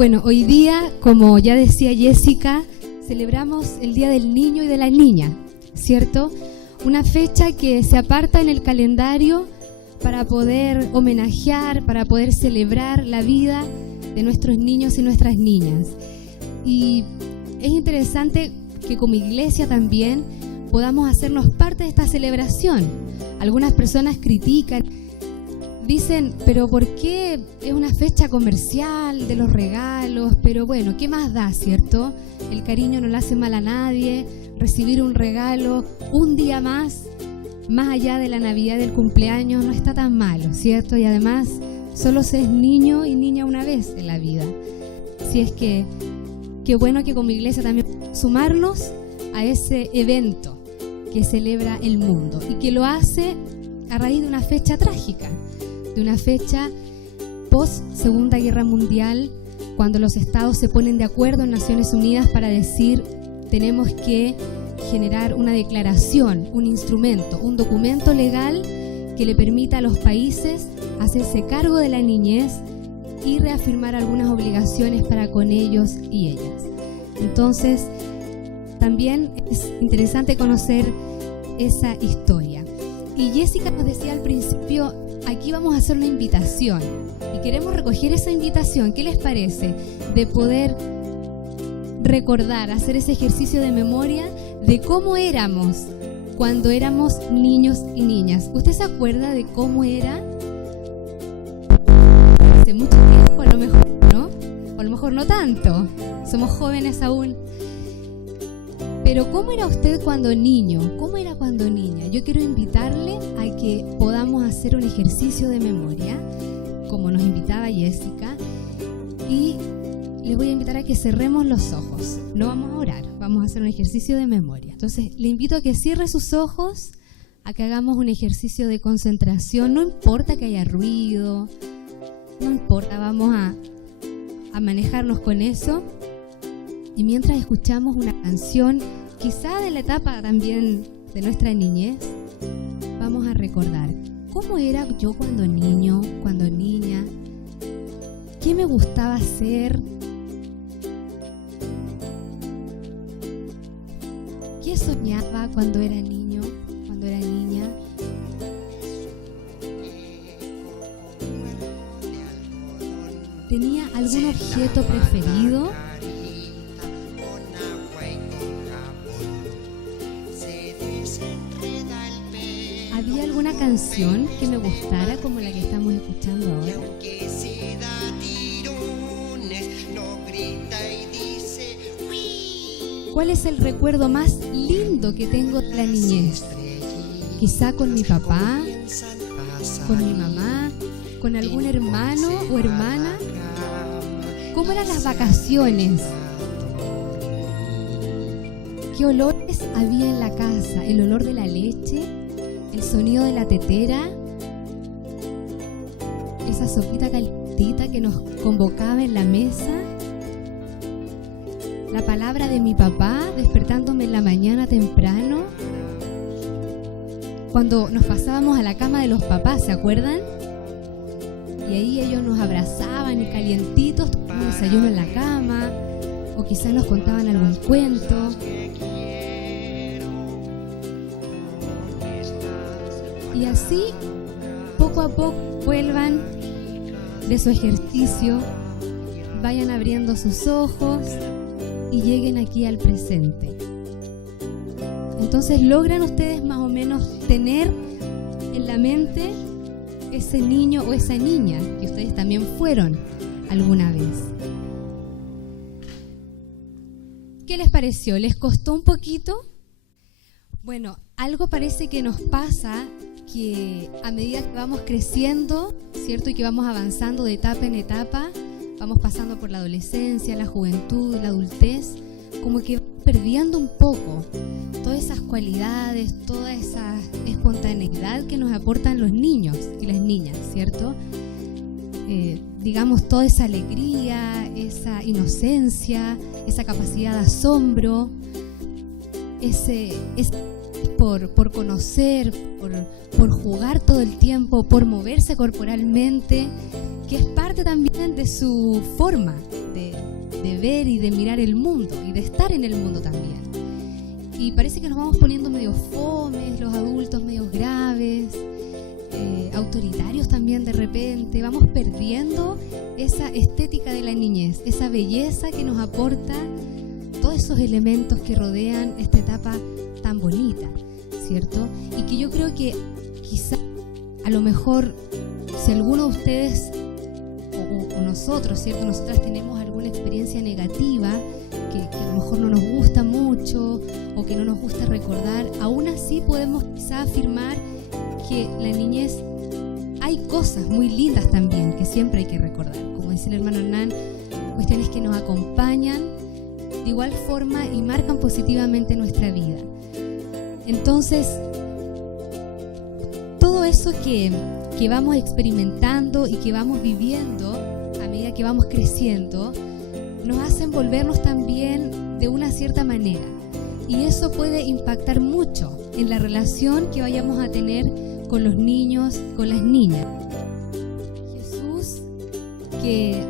Bueno, hoy día, como ya decía Jessica, celebramos el Día del Niño y de la Niña, ¿cierto? Una fecha que se aparta en el calendario para poder homenajear, para poder celebrar la vida de nuestros niños y nuestras niñas. Y es interesante que como iglesia también podamos hacernos parte de esta celebración. Algunas personas critican, dicen, pero ¿por qué es una fecha comercial de los regalos? Pero bueno, ¿qué más da, cierto? El cariño no le hace mal a nadie, recibir un regalo un día más allá de la Navidad y del cumpleaños, no está tan malo, ¿cierto? Y además, solo se es niño y niña una vez en la vida. Así es que, qué bueno que como iglesia también sumarnos a ese evento que celebra el mundo y que lo hace a raíz de una fecha trágica, de una fecha post Segunda Guerra Mundial, cuando los estados se ponen de acuerdo en Naciones Unidas para decir tenemos que generar una declaración, un instrumento, un documento legal que le permita a los países hacerse cargo de la niñez y reafirmar algunas obligaciones para con ellos y ellas. Entonces, también es interesante conocer esa historia. Y Jessica nos decía al principio, aquí vamos a hacer una invitación y queremos recoger esa invitación. ¿Qué les parece? De poder recordar, hacer ese ejercicio de memoria de cómo éramos cuando éramos niños y niñas. ¿Usted se acuerda de cómo era? Hace mucho tiempo, a lo mejor no, o a lo mejor no tanto. Somos jóvenes aún. Pero ¿cómo era usted cuando niño? ¿Cómo era cuando niña? Yo quiero invitarle a que podamos hacer un ejercicio de memoria, como nos invitaba Jessica, y les voy a invitar a que cerremos los ojos. No vamos a orar, vamos a hacer un ejercicio de memoria. Entonces, le invito a que cierre sus ojos, a que hagamos un ejercicio de concentración. No importa que haya ruido, no importa, vamos a manejarnos con eso. Y mientras escuchamos una canción, quizá de la etapa también de nuestra niñez, vamos a recordar cómo era yo cuando niño, cuando niña, qué me gustaba hacer, qué soñaba cuando era niño, cuando era niña. ¿Tenía algún objeto preferido? ¿Había alguna canción que me gustara como la que estamos escuchando ahora? ¿Cuál es el recuerdo más lindo que tengo de la niñez? Quizá con mi papá, con mi mamá, con algún hermano o hermana. ¿Cómo eran las vacaciones? ¿Qué olores había en la casa? ¿El olor de la leche? ¿El sonido de la tetera? ¿Esa sopita calentita que nos convocaba en la mesa? ¿La palabra de mi papá despertándome en la mañana temprano? Cuando nos pasábamos a la cama de los papás, ¿se acuerdan? Y ahí ellos nos abrazaban y calientitos, tomábamos desayuno en la cama, o quizás nos contaban algún cuento. Y así, poco a poco, vuelvan de su ejercicio, vayan abriendo sus ojos y lleguen aquí al presente. Entonces, ¿logran ustedes más o menos tener en la mente ese niño o esa niña que ustedes también fueron alguna vez? ¿Qué les pareció? ¿Les costó un poquito? Bueno, algo parece que nos pasa que a medida que vamos creciendo, ¿cierto? Y que vamos avanzando de etapa en etapa, vamos pasando por la adolescencia, la juventud, la adultez, como que vamos perdiendo un poco todas esas cualidades, toda esa espontaneidad que nos aportan los niños y las niñas, ¿cierto? Digamos, toda esa alegría, esa inocencia, esa capacidad de asombro, ese por conocer, por jugar todo el tiempo, por moverse corporalmente, que es parte también de su forma de ver y de mirar el mundo y de estar en el mundo también. Y parece que nos vamos poniendo medio fomes, los adultos medio graves, autoritarios también de repente. Vamos perdiendo esa estética de la niñez, esa belleza que nos aporta todos esos elementos que rodean esta etapa tan bonita, ¿cierto? Y que yo creo que quizá, a lo mejor, si alguno de ustedes o nosotros, ¿cierto? Nosotras tenemos alguna experiencia negativa que a lo mejor no nos gusta mucho o que no nos gusta recordar, aún así podemos quizá afirmar que la niñez hay cosas muy lindas también que siempre hay que recordar. Como dice el hermano Hernán, cuestiones que nos acompañan de igual forma y marcan positivamente nuestra vida. Entonces, todo eso que vamos experimentando y que vamos viviendo a medida que vamos creciendo, nos hacen volvernos también de una cierta manera. Y eso puede impactar mucho en la relación que vayamos a tener con los niños, con las niñas. Jesús, que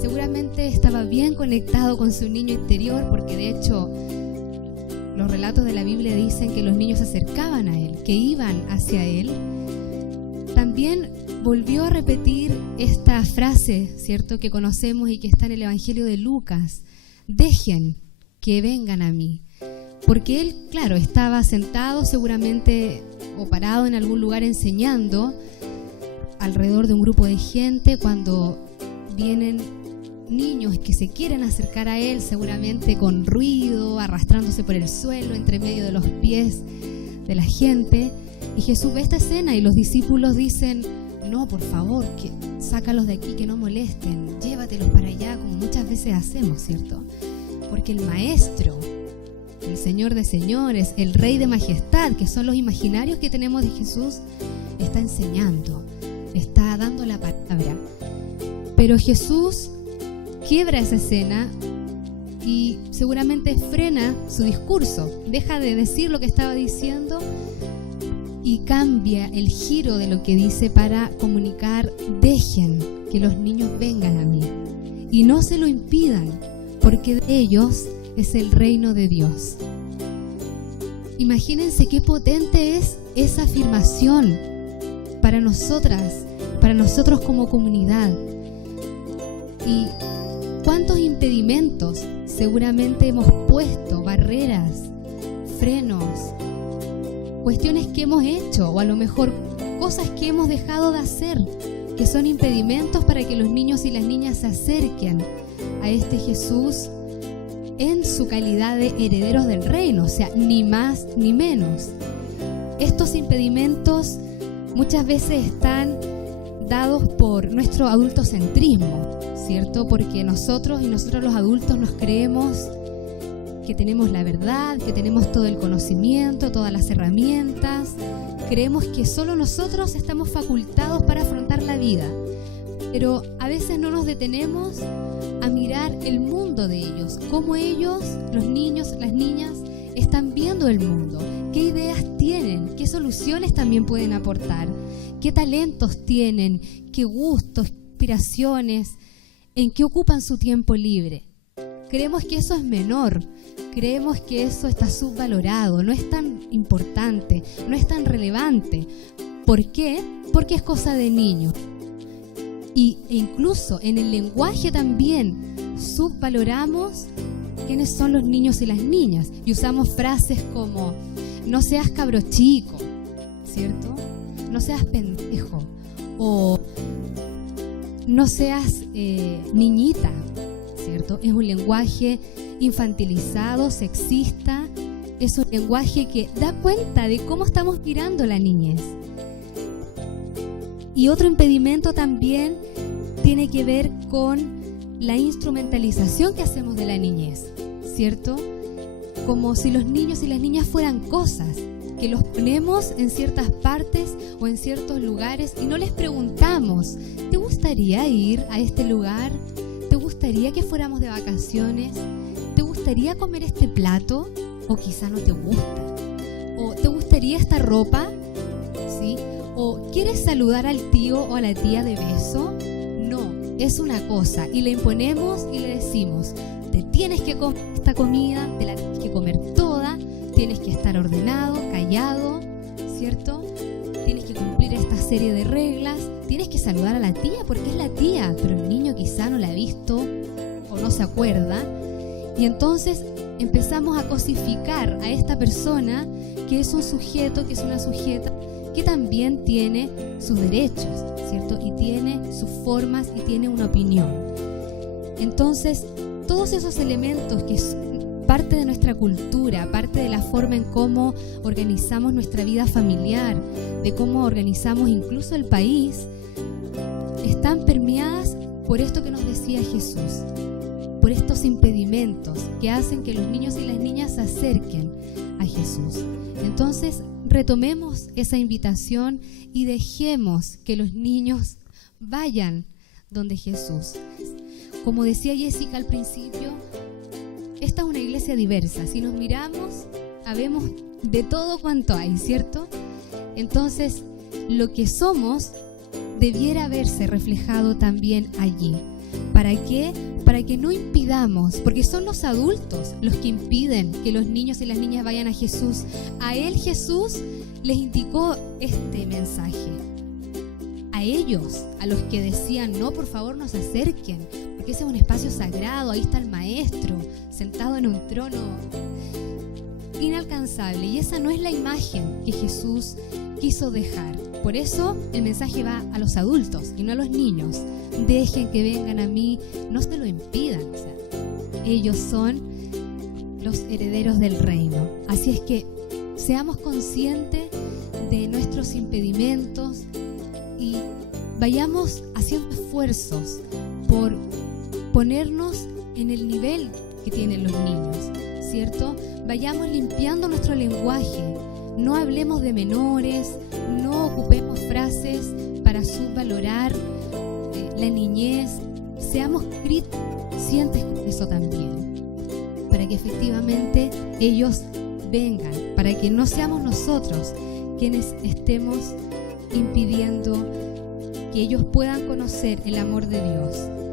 seguramente estaba bien conectado con su niño interior, porque de hecho los relatos de la Biblia dicen que los niños se acercaban a Él, que iban hacia Él. También volvió a repetir esta frase, ¿cierto?, que conocemos y que está en el Evangelio de Lucas: dejen que vengan a mí. Porque Él, claro, estaba sentado seguramente o parado en algún lugar enseñando alrededor de un grupo de gente, cuando vienen niños que se quieren acercar a Él, seguramente con ruido, arrastrándose por el suelo, entre medio de los pies de la gente. Y Jesús ve esta escena y los discípulos dicen: no, por favor, que sácalos de aquí, que no molesten, llévatelos para allá, como muchas veces hacemos, ¿cierto? Porque el Maestro, el Señor de señores, el Rey de majestad, que son los imaginarios que tenemos de Jesús, está enseñando, está dando la palabra. Pero Jesús quiebra esa escena y seguramente frena su discurso, deja de decir lo que estaba diciendo y cambia el giro de lo que dice para comunicar: dejen que los niños vengan a mí y no se lo impidan, porque de ellos es el reino de Dios. Imagínense qué potente es esa afirmación para nosotras, para nosotros como comunidad. Y cuántos impedimentos seguramente hemos puesto, barreras, frenos, cuestiones que hemos hecho, o a lo mejor cosas que hemos dejado de hacer, que son impedimentos para que los niños y las niñas se acerquen a este Jesús en su calidad de herederos del reino, o sea, ni más ni menos. Estos impedimentos muchas veces están dados por nuestro adultocentrismo, ¿cierto? Porque nosotros los adultos nos creemos que tenemos la verdad, que tenemos todo el conocimiento, todas las herramientas. Creemos que solo nosotros estamos facultados para afrontar la vida, pero a veces no nos detenemos a mirar el mundo de ellos, cómo ellos, los niños, las niñas, están viendo el mundo, qué ideas tienen, qué soluciones también pueden aportar, qué talentos tienen, qué gustos, inspiraciones, en qué ocupan su tiempo libre. Creemos que eso es menor, creemos que eso está subvalorado, no es tan importante, no es tan relevante. ¿Por qué? Porque es cosa de niños. E incluso en el lenguaje también subvaloramos quiénes son los niños y las niñas y usamos frases como: no seas cabro chico, ¿cierto? No seas pendejo, o no seas niñita, ¿cierto? Es un lenguaje infantilizado, sexista, es un lenguaje que da cuenta de cómo estamos mirando la niñez. Y otro impedimento también tiene que ver con la instrumentalización que hacemos de la niñez, ¿cierto? Como si los niños y las niñas fueran cosas, que los ponemos en ciertas partes o en ciertos lugares y no les preguntamos: ¿te gustaría ir a este lugar? ¿Te gustaría que fuéramos de vacaciones? ¿Te gustaría comer este plato? ¿O quizá no te gusta? ¿O te gustaría esta ropa? ¿Sí? ¿O quieres saludar al tío o a la tía de beso? No, es una cosa y le imponemos y le decimos, te tienes que comer esta comida, te la tienes que comer toda, tienes que estar ordenado, callado, ¿cierto? Tienes que cumplir esta serie de reglas, tienes que saludar a la tía porque es la tía, pero el niño quizá no la ha visto o no se acuerda. Y entonces empezamos a cosificar a esta persona que es un sujeto, que es una sujeta, que también tiene sus derechos, ¿cierto? Y tiene sus formas y tiene una opinión. Entonces, todos esos elementos que es parte de nuestra cultura, parte de la forma en cómo organizamos nuestra vida familiar, de cómo organizamos incluso el país, están permeadas por esto que nos decía Jesús, por estos impedimentos que hacen que los niños y las niñas se acerquen a Jesús. Entonces, retomemos esa invitación y dejemos que los niños vayan donde Jesús. Como decía Jessica al principio, esta es una iglesia diversa. Si nos miramos, habemos de todo cuanto hay, ¿cierto? Entonces, lo que somos debiera verse reflejado también allí. ¿Para qué? Para que no impidamos, porque son los adultos los que impiden que los niños y las niñas vayan a Jesús. A él Jesús les indicó este mensaje. A ellos, a los que decían, no, por favor, no se acerquen, porque ese es un espacio sagrado, ahí está el maestro, sentado en un trono inalcanzable. Y esa no es la imagen que Jesús quiso dejar. Por eso el mensaje va a los adultos y no a los niños. Dejen que vengan a mí, no se lo impidan. O sea, ellos son los herederos del reino. Así es que seamos conscientes de nuestros impedimentos y vayamos haciendo esfuerzos por ponernos en el nivel que tienen los niños, ¿cierto? Vayamos limpiando nuestro lenguaje. No hablemos de menores, no ocupemos frases para subvalorar la niñez. Seamos conscientes con eso también, para que efectivamente ellos vengan, para que no seamos nosotros quienes estemos impidiendo que ellos puedan conocer el amor de Dios.